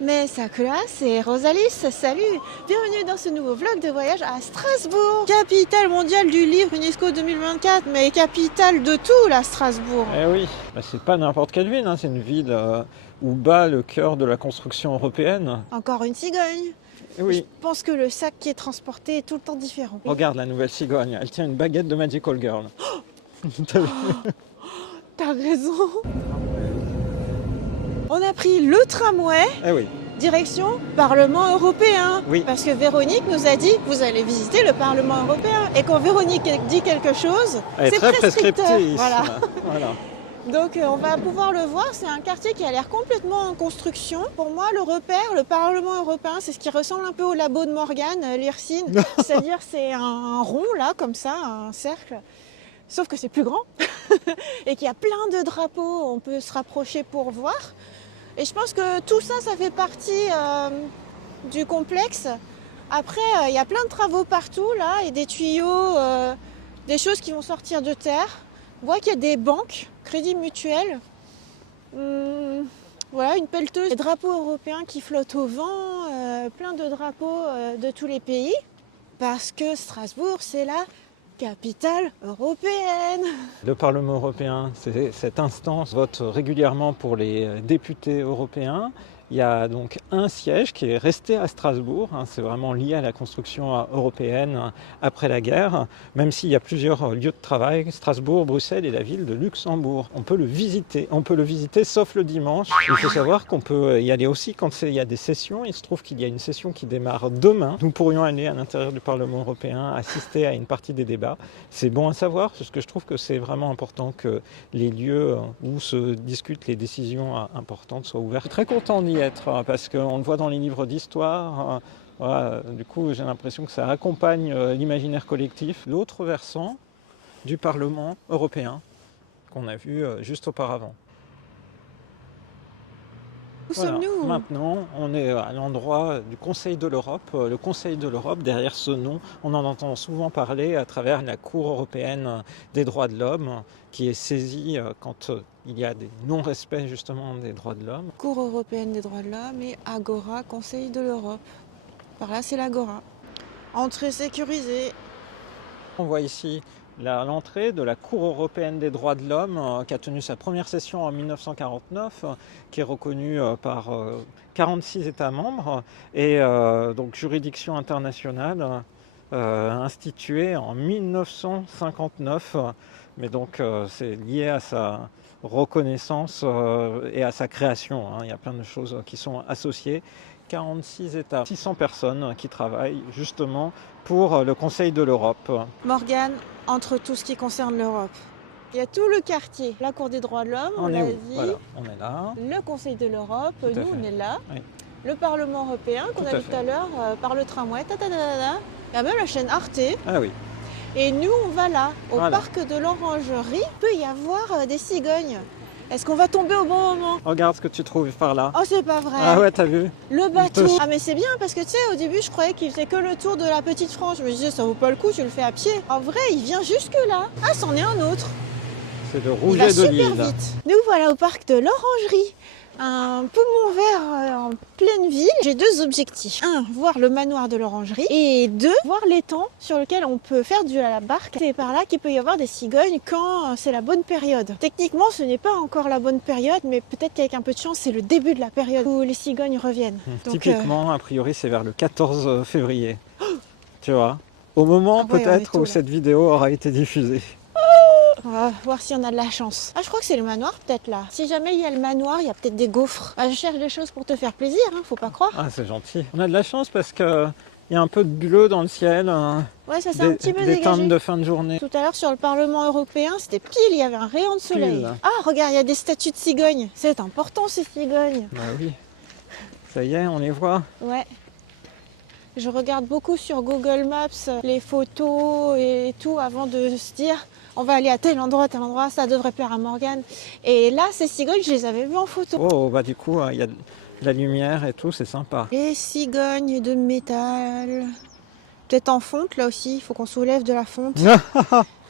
Mais sa classe, et Rosalis, salut! Bienvenue dans ce nouveau vlog de voyage à Strasbourg, capitale mondiale du livre UNESCO 2024, mais capitale de tout là, Strasbourg. Eh oui, c'est pas n'importe quelle ville, c'est une ville où bat le cœur de la construction européenne. Encore une cigogne. Eh oui, Je pense que le sac qui est transporté est tout le temps différent. regarde la nouvelle cigogne, elle tient une baguette de Magical Girl. T'as vu? T'as raison. On a pris le tramway. Eh oui, Direction Parlement européen. Oui. Parce que Véronique nous a dit, vous allez visiter le Parlement européen. Et quand Véronique dit quelque chose, elle est c'est très prescripteur. prescriptrice. Voilà. Voilà. Donc on va pouvoir le voir, c'est un quartier qui a l'air complètement en construction. Pour moi, le repère, le Parlement européen, c'est ce qui ressemble un peu au labo de Morgane, l'IRSIN. C'est-à-dire c'est un rond là, comme ça, un cercle. Sauf que c'est plus grand et qu'il y a plein de drapeaux, on peut se rapprocher pour voir. Et je pense que tout ça, ça fait partie du complexe. Après, il y a plein de travaux partout là et des tuyaux, des choses qui vont sortir de terre. On voit qu'il y a des banques, Crédit Mutuel. Voilà, une pelleteuse, des drapeaux européens qui flottent au vent, plein de drapeaux de tous les pays. Parce que Strasbourg, c'est la capitale européenne. Le Parlement européen, c'est cette instance vote régulièrement pour les députés européens. Il y a donc un siège qui est resté à Strasbourg, c'est vraiment lié à la construction européenne après la guerre, même s'il y a plusieurs lieux de travail, Strasbourg, Bruxelles et la ville de Luxembourg. On peut le visiter sauf le dimanche. Il faut savoir qu'on peut y aller aussi quand il y a des sessions. Il se trouve qu'il y a une session qui démarre demain. Nous pourrions aller à l'intérieur du Parlement européen, assister à une partie des débats. C'est bon à savoir parce que je trouve que c'est vraiment important que les lieux où se discutent les décisions importantes soient ouverts. Très content d'y être parce qu'on le voit dans les livres d'histoire. Voilà, du coup, j'ai l'impression que ça accompagne l'imaginaire collectif. L'autre versant du Parlement européen qu'on a vu juste auparavant. Où sommes-nous ? Maintenant, on est à l'endroit du Conseil de l'Europe. Le Conseil de l'Europe, derrière ce nom, on en entend souvent parler à travers la Cour européenne des droits de l'homme, qui est saisie quand il y a des non-respects justement des droits de l'homme. Cour européenne des droits de l'homme et Agora, Conseil de l'Europe. Par là, c'est l'Agora. Entrée sécurisée. On voit ici l'entrée de la Cour européenne des droits de l'homme qui a tenu sa première session en 1949, qui est reconnue par 46 États membres et donc juridiction internationale instituée en 1959. Mais donc c'est lié à sa reconnaissance et à sa création. Il y a plein de choses qui sont associées. 46 États, 600 personnes qui travaillent justement pour le Conseil de l'Europe. Morgane, entre tout ce qui concerne l'Europe. Il y a tout le quartier, la Cour des droits de l'homme, on l'a dit, voilà, on est là. le Conseil de l'Europe, Tout à nous fait. on est là, Oui. le Parlement européen qu'on Tout a à vu fait. tout à l'heure par le tramway, il y a même la chaîne Arte. Ah oui, Et nous, on va là, au Voilà. parc de l'Orangerie. Il peut y avoir des cigognes. Est-ce qu'on va tomber au bon moment ? regarde ce que tu trouves par là. Oh, c'est pas vrai. Ah ouais, t'as vu? Le bateau. Ah, mais c'est bien parce que tu sais, au début, je croyais qu'il faisait que le tour de la Petite France. Je me disais, ça vaut pas le coup, tu le fais à pied. En vrai, il vient jusque là. Ah, c'en est un autre. C'est le Il va Rouget de super Lille. vite. Nous voilà au parc de l'Orangerie. Un poumon vert en pleine ville. J'ai deux objectifs. Un, voir le manoir de l'Orangerie. Et deux, voir l'étang sur lequel on peut faire du à la barque. C'est par là qu'il peut y avoir des cigognes quand c'est la bonne période. Techniquement, ce n'est pas encore la bonne période, mais peut-être qu'avec un peu de chance, c'est le début de la période où les cigognes reviennent. Donc, Typiquement, a priori, c'est vers le 14 février. Tu vois? Au moment Ah ouais, on est peut-être tôt, où là. cette vidéo aura été diffusée. on va voir si on a de la chance. Ah, je crois que c'est le manoir peut-être là. Si jamais il y a le manoir, il y a peut-être des gaufres. Ah, je cherche des choses pour te faire plaisir, hein, faut pas croire. Ah, c'est gentil. On a de la chance parce que il y a un peu de bleu dans le ciel, Ouais, ça s'est un petit peu des teintes dégagé. de fin de journée. Tout à l'heure sur le Parlement européen, c'était pile, il y avait un rayon de soleil. Pile. Ah, regarde, il y a des statues de cigognes. C'est important ces cigognes. Bah oui, ça y est, on les voit. Ouais. Je regarde beaucoup sur Google Maps les photos et tout avant de se dire on va aller à tel endroit, ça devrait plaire à Morgane. Et là, ces cigognes, je les avais vues en photo. Oh, bah du coup, il y a de la lumière et tout, c'est sympa. Les cigognes de métal. Peut-être en fonte là aussi, il faut qu'on soulève de la fonte.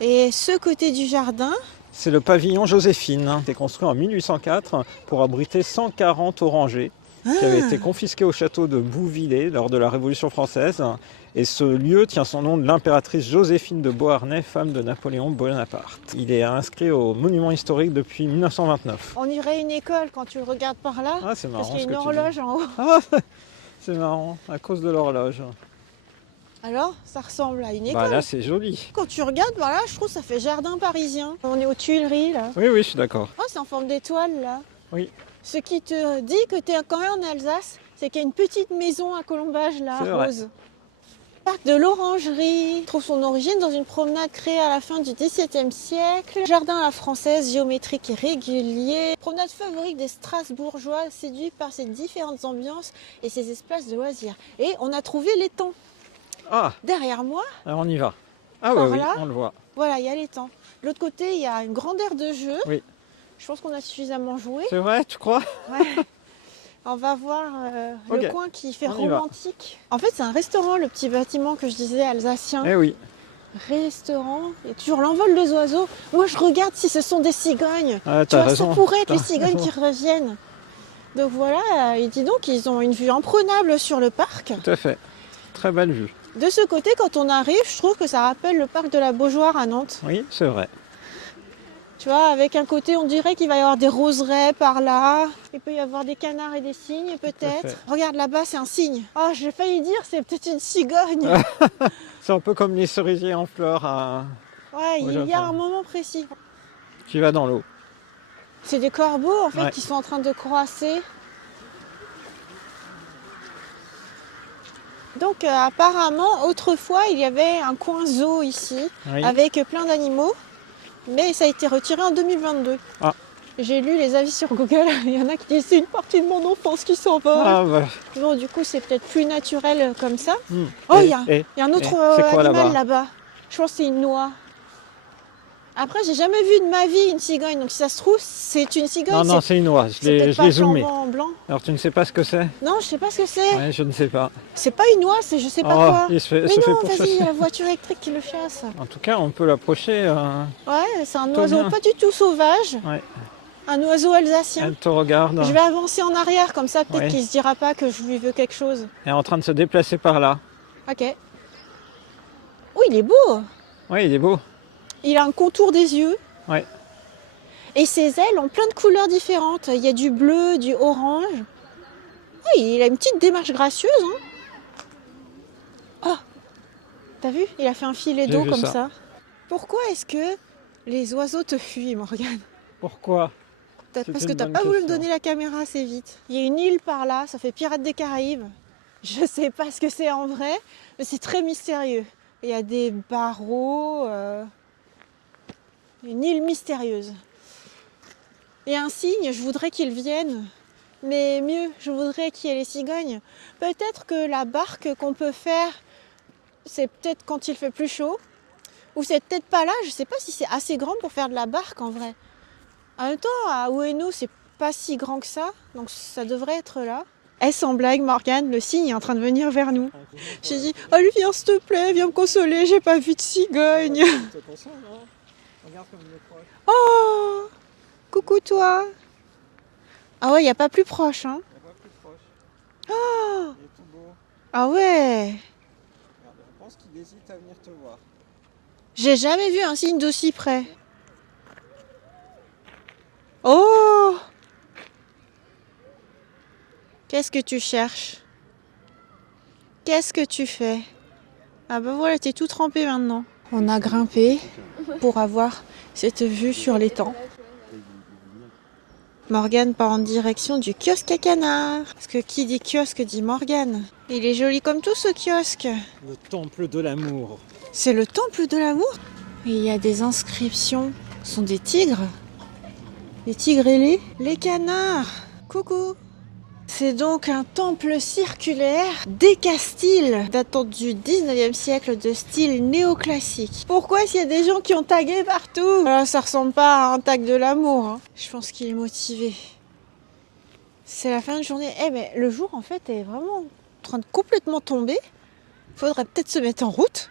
Et ce côté du jardin, C'est le pavillon Joséphine. C'est construit en 1804 pour abriter 140 orangers. qui avait été confisqué au château de Bouvillers lors de la Révolution française. Et ce lieu tient son nom de l'impératrice Joséphine de Beauharnais, femme de Napoléon Bonaparte. Il est inscrit au monument historique depuis 1929. On dirait une école quand tu le regardes par là, Ah, c'est marrant parce qu'il y a ce une que tu horloge dis. en haut. Ah, c'est marrant, à cause de l'horloge. Alors, ça ressemble à une école. Bah là, c'est joli. Quand tu regardes par là, je trouve que ça fait jardin parisien. On est aux Tuileries là. Oui, oui, je suis d'accord. Oh, c'est en forme d'étoile là. Oui. Ce qui te dit que tu es quand même en Alsace, c'est qu'il y a une petite maison à colombage là, C'est vrai. rose. Parc de l'Orangerie trouve son origine dans une promenade créée à la fin du XVIIe siècle. Jardin à la française, géométrique et régulier. Promenade favorite des Strasbourgeois, séduits par ces différentes ambiances et ces espaces de loisirs. Et on a trouvé l'étang. Ah, Derrière moi, alors on y va. Ah Par ouais, oui, là. on le voit. voilà, il y a l'étang. De l'autre côté, il y a une grande aire de jeu. Oui. Je pense qu'on a suffisamment joué. C'est vrai, tu crois? Ouais. On va voir le Ok. coin qui fait On y va. romantique. En fait, c'est un restaurant, le petit bâtiment que je disais alsacien. Eh oui. Restaurant, et toujours l'envol des oiseaux. Moi, je regarde si ce sont des cigognes. Ah, Tu t'as vois, raison. ça pourrait être T'as les cigognes raison. qui reviennent. Donc voilà, et dis donc, ils ont une vue imprenable sur le parc. Tout à fait. Très belle vue. De ce côté, quand on arrive, je trouve que ça rappelle le parc de la Beaujoire à Nantes. Oui, c'est vrai. Tu vois, avec un côté, on dirait qu'il va y avoir des roseraies par là. Il peut y avoir des canards et des cygnes, fait. peut-être. Regarde là-bas, c'est un cygne. Oh, j'ai failli dire, c'est peut-être une cigogne. C'est un peu comme les cerisiers en fleurs Ouais, Au il y a Japon. un moment précis. qui va dans l'eau. C'est des corbeaux, en fait, Ouais. qui sont en train de croisser. Donc, apparemment, autrefois, il y avait un coin zoo ici, Oui. avec plein d'animaux. Mais ça a été retiré en 2022. Ah. J'ai lu les avis sur Google. Il y en a qui disent c'est une partie de mon enfance qui s'envole. Ah bah. Bon, du coup, c'est peut-être plus naturel comme ça. hmm. Oh, Et- il y a et- un autre c'est quoi animal là-bas là-bas. Je pense que c'est une noix. Après, j'ai jamais vu de ma vie une cigogne. Donc, si ça se trouve, c'est une cigogne. Non, non, c'est une oie. Je c'est l'ai peut-être je pas l'ai zoomé. flambant en blanc. Alors tu ne sais pas ce que c'est? Non, je sais pas ce que c'est. Ouais, je ne sais pas. C'est pas une noix, c'est je sais pas Oh, quoi. il se Mais fait non, pourchasser. vas-y, la voiture électrique qui le chasse. En tout cas, on peut l'approcher. Ouais, c'est un Plutôt oiseau bien. pas du tout sauvage. Ouais. Un oiseau alsacien. Elle te regarde. Je vais avancer en arrière, comme ça, peut-être Ouais. qu'il se dira pas que je lui veux quelque chose. Elle est en train de se déplacer par là. Ok. Oh, il est beau. Oui, il est beau. Il a un contour des yeux. Ouais. Et ses ailes ont plein de couleurs différentes. Il y a du bleu, du orange. Oh, il a une petite démarche gracieuse. Hein. Oh, t'as vu? Il a fait un filet J'ai d'eau vu comme ça. ça. Pourquoi est-ce que les oiseaux te fuient, Morgane? Pourquoi? C'est Parce une que t'as bonne pas voulu me question. donner la caméra assez vite. Il y a une île par là, ça fait Pirates des Caraïbes. Je sais pas ce que c'est en vrai, mais c'est très mystérieux. Il y a des barreaux, une île mystérieuse. Et un cygne, je voudrais qu'il vienne, mais mieux, je voudrais qu'il y ait les cigognes. Peut-être que la barque qu'on peut faire, c'est peut-être quand il fait plus chaud, ou c'est peut-être pas là, je sais pas si c'est assez grand pour faire de la barque en vrai. En même temps, à Ueno, c'est pas si grand que ça, donc ça devrait être là. Sans blague, Morgane, le cygne est en train de venir vers nous. J'ai dit, allez viens s'il te plaît, viens me consoler, j'ai pas vu de cigogne. Oh, coucou toi. Ah ouais, il n'y a pas plus proche, hein. Oh, ah ouais. Je pense qu'il hésite à venir te voir. J'ai jamais vu un cygne d'aussi près. Oh! Qu'est-ce que tu cherches? Qu'est-ce que tu fais? Ah ben voilà, t'es tout trempé maintenant. On a grimpé pour avoir cette vue sur l'étang. Morgane part en direction du kiosque à canard. Parce que qui dit kiosque dit Morgane. Il est joli comme tout ce kiosque. Le temple de l'amour. C'est le temple de l'amour. Et il y a des inscriptions. Ce sont des tigres. Les tigres ailés. Les canards. Coucou. C'est donc un temple circulaire des Castiles, datant du 19e siècle, de style néoclassique. Pourquoi est-ce qu'il y a des gens qui ont tagué partout? Alors, ça ressemble pas à un tag de l'amour. Hein. Je pense qu'il est motivé. C'est la fin de journée. Mais le jour, en fait, est vraiment en train de complètement tomber. Faudrait peut-être se mettre en route.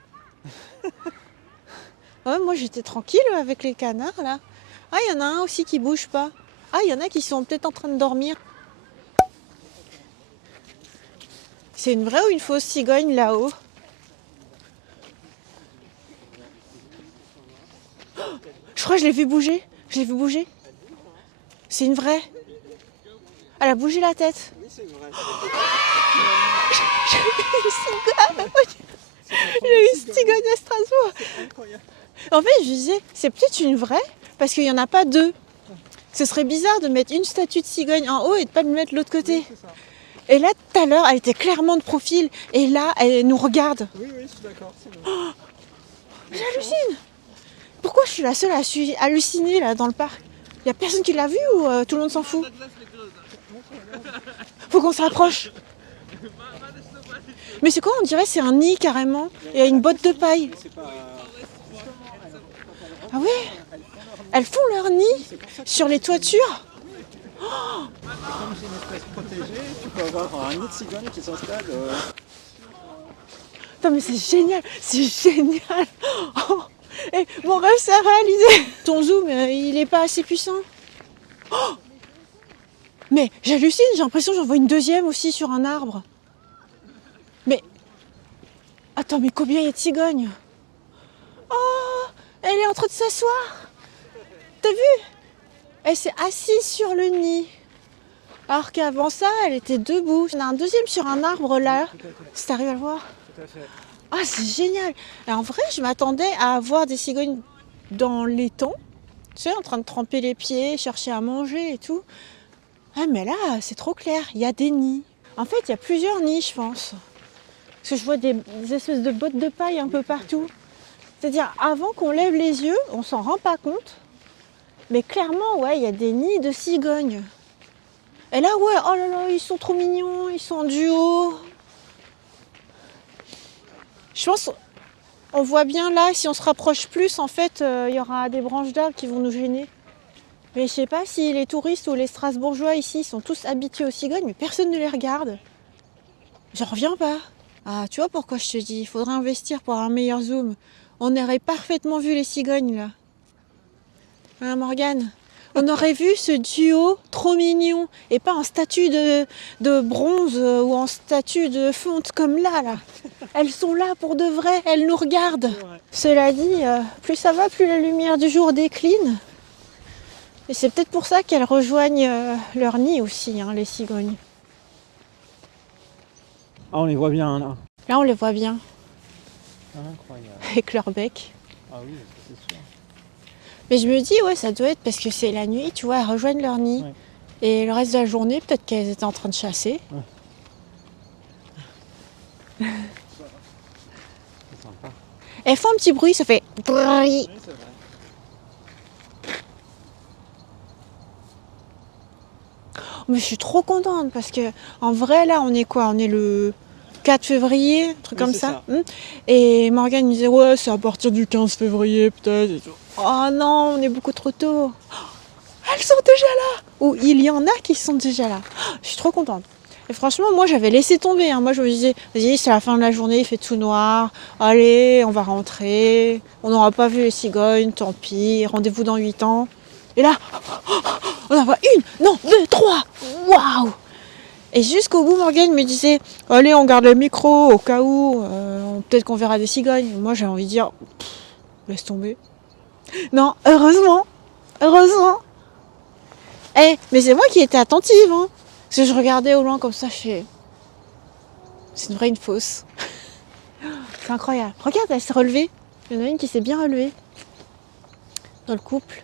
Ouais, moi, j'étais tranquille avec les canards, là. Ah, il y en a un aussi qui bouge pas. Ah, il y en a qui sont peut-être en train de dormir. C'est une vraie ou une fausse cigogne là-haut? Oh, je crois que je l'ai vu bouger. Je l'ai vu bouger. C'est une vraie. Elle a bougé la tête. Oui, c'est vrai. J'ai eu une cigogne à Strasbourg. C'est incroyable. En fait, je disais, c'est peut-être une vraie, parce qu'il n'y en a pas deux. Ce serait bizarre de mettre une statue de cigogne en haut et de ne pas le mettre de l'autre côté. Oui, c'est ça. Et là, tout à l'heure, elle était clairement de profil. Et là, elle nous regarde. Oui, je suis d'accord. C'est vrai. J'hallucine. Pourquoi je suis la seule à halluciner là, dans le parc? Il n'y a personne qui l'a vu ou tout le monde s'en fout? Faut qu'on se rapproche. Mais c'est quoi? On dirait que c'est un nid carrément. Il y a une botte de paille. Ah ouais? Elles font leur nid sur les toitures? Comme c'est une espèce protégée, tu peux avoir un nid de cigogne qui s'installe. Putain, mais c'est génial, c'est génial. Oh, et mon rêve s'est réalisé. Ton zoom, il est pas assez puissant. Oh, mais j'hallucine, j'ai l'impression que j'en vois une deuxième aussi sur un arbre. Mais attends, mais combien il y a de cigognes? Oh, elle est en train de s'asseoir. T'as vu? Elle s'est assise sur le nid. Alors qu'avant ça, elle était debout. Il y en a un deuxième sur un arbre là. Si t'arrives à le voir. Tout à fait. Ah, c'est génial! Et en vrai, je m'attendais à avoir des cigognes dans l'étang, tu sais, en train de tremper les pieds, chercher à manger et tout. Ah, mais là, c'est trop clair, il y a des nids. En fait, il y a plusieurs nids, je pense. Parce que je vois des espèces de bottes de paille un peu partout. C'est-à-dire, avant qu'on lève les yeux, on s'en rend pas compte. Mais clairement, ouais, il y a des nids de cigognes. Et là, ouais, oh là là, ils sont trop mignons, ils sont en duo. Je pense on voit bien là, si on se rapproche plus, en fait, il y aura des branches d'arbres qui vont nous gêner. Mais je sais pas si les touristes ou les Strasbourgeois ici sont tous habitués aux cigognes, mais personne ne les regarde. J'en reviens pas. Ah, tu vois pourquoi je te dis, il faudrait investir pour avoir un meilleur zoom. On aurait parfaitement vu les cigognes là. Hein, Morgane? On aurait vu ce duo trop mignon et pas en statue de bronze ou en statue de fonte comme là. Elles sont là pour de vrai, elles nous regardent. Cela dit, plus ça va, plus la lumière du jour décline. Et c'est peut-être pour ça qu'elles rejoignent leur nid aussi, hein, les cigognes. Ah, on les voit bien là. Là, on les voit bien, Incroyable. avec leur bec. Ah oui, c'est sûr. Mais je me dis, ouais, ça doit être parce que c'est la nuit, tu vois, elles rejoignent leur nid. Ouais. Et le reste de la journée, peut-être qu'elles étaient en train de chasser. Ouais. C'est sympa. Elles font un petit bruit, ça fait... Oui, c'est vrai. Mais je suis trop contente parce que en vrai, là, on est quoi? On est le 4 février, un truc Oui, comme c'est ça. ça. Et Morgane me disait, ouais, c'est à partir du 15 février peut-être. Et tout. Oh non, on est beaucoup trop tôt. Oh, elles sont déjà là. Ou il y en a qui sont déjà là. Oh, je suis trop contente. Et franchement, moi, j'avais laissé tomber. Hein. Moi, je me disais, vas-y, c'est la fin de la journée, il fait tout noir. Allez, on va rentrer. On n'aura pas vu les cigognes, tant pis. Rendez-vous dans 8 ans. Et là, on en voit une, non, deux, trois. Waouh! Et jusqu'au bout, Morgane me disait, allez, on garde le micro au cas où, peut-être qu'on verra des cigognes. Moi, j'ai envie de dire, laisse tomber. Non, heureusement, heureusement. Eh, mais c'est moi qui étais attentive, hein. Parce que je regardais au loin comme ça, je fais, c'est une vraie, une fausse. C'est incroyable. Regarde, elle s'est relevée. Il y en a une qui s'est bien relevée dans le couple.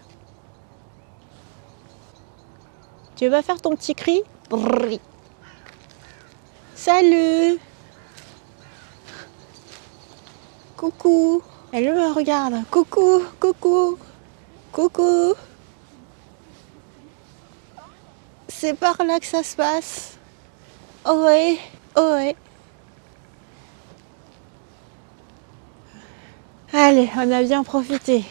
Tu veux pas faire ton petit cri? Brrr. Salut! Coucou! Elle me regarde. Coucou, coucou, coucou! C'est par là que ça se passe. Oh ouais, oh ouais. Allez, on a bien profité.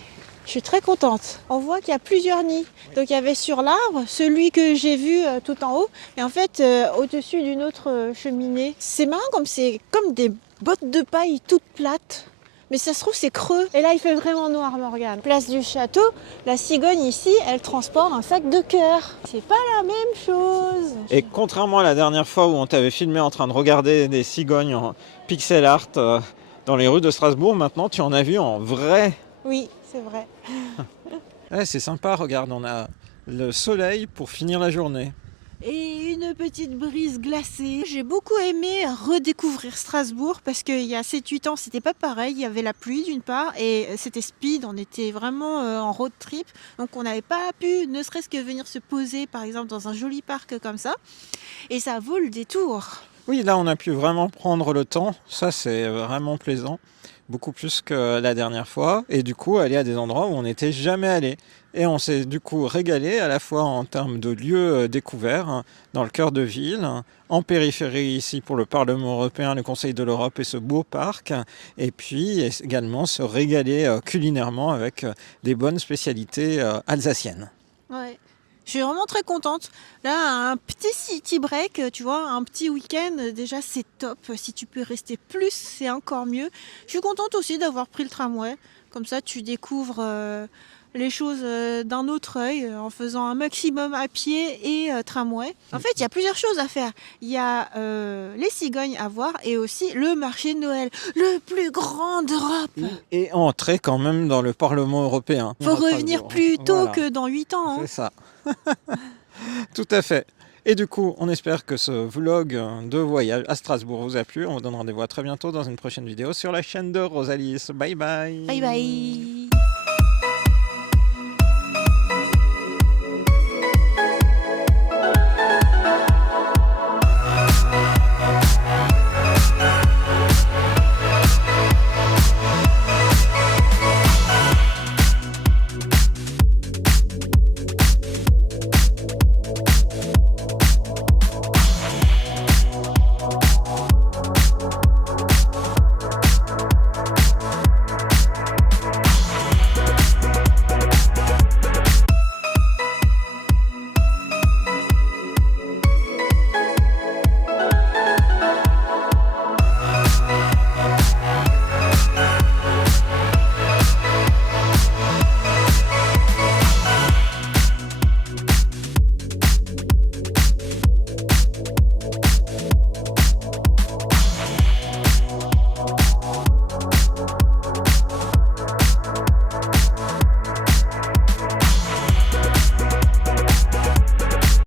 Je suis très contente. On voit qu'il y a plusieurs nids. Donc il y avait sur l'arbre, celui que j'ai vu tout en haut, et en fait au-dessus d'une autre cheminée. C'est marrant comme c'est comme des bottes de paille toutes plates, Mais ça se trouve, c'est creux. Et là, il fait vraiment noir, Morgane. Place du château, la cigogne ici, elle transporte un sac de cœur. C'est pas la même chose. Et contrairement à la dernière fois où on t'avait filmé en train de regarder des cigognes en pixel art dans les rues de Strasbourg, maintenant tu en as vu en vrai. Oui, c'est vrai. Ouais, c'est sympa, regarde, on a le soleil pour finir la journée. Et une petite brise glacée. J'ai beaucoup aimé redécouvrir Strasbourg parce qu'il y a 7-8 ans, c'était pas pareil. Il y avait la pluie d'une part et c'était speed, on était vraiment en road trip. Donc on n'avait pas pu ne serait-ce que venir se poser par exemple dans un joli parc comme ça. Et ça vaut le détour. Oui, là on a pu vraiment prendre le temps, ça c'est vraiment plaisant, beaucoup plus que la dernière fois, et du coup aller à des endroits où on n'était jamais allé. Et on s'est du coup régalé à la fois en termes de lieux découverts, hein, dans le cœur de ville, en périphérie ici pour le Parlement européen, le Conseil de l'Europe et ce beau parc, et puis également se régaler culinairement avec des bonnes spécialités alsaciennes. Ouais. Je suis vraiment très contente. Là, un petit city break, tu vois, un petit week-end, déjà c'est top. Si tu peux rester plus, c'est encore mieux. Je suis contente aussi d'avoir pris le tramway. Comme ça, tu découvres les choses d'un autre œil en faisant un maximum à pied et tramway. En fait, il y a plusieurs choses à faire. Il y a les cigognes à voir et aussi le marché de Noël, le plus grand d'Europe. Et entrer quand même dans le Parlement européen. Faut revenir plus tôt Voilà. que dans 8 ans. Hein. C'est ça. Tout à fait. Et du coup, on espère que ce vlog de voyage à Strasbourg vous a plu. On vous donne rendez-vous à très bientôt dans une prochaine vidéo sur la chaîne de Rosalis. Bye bye. Bye bye.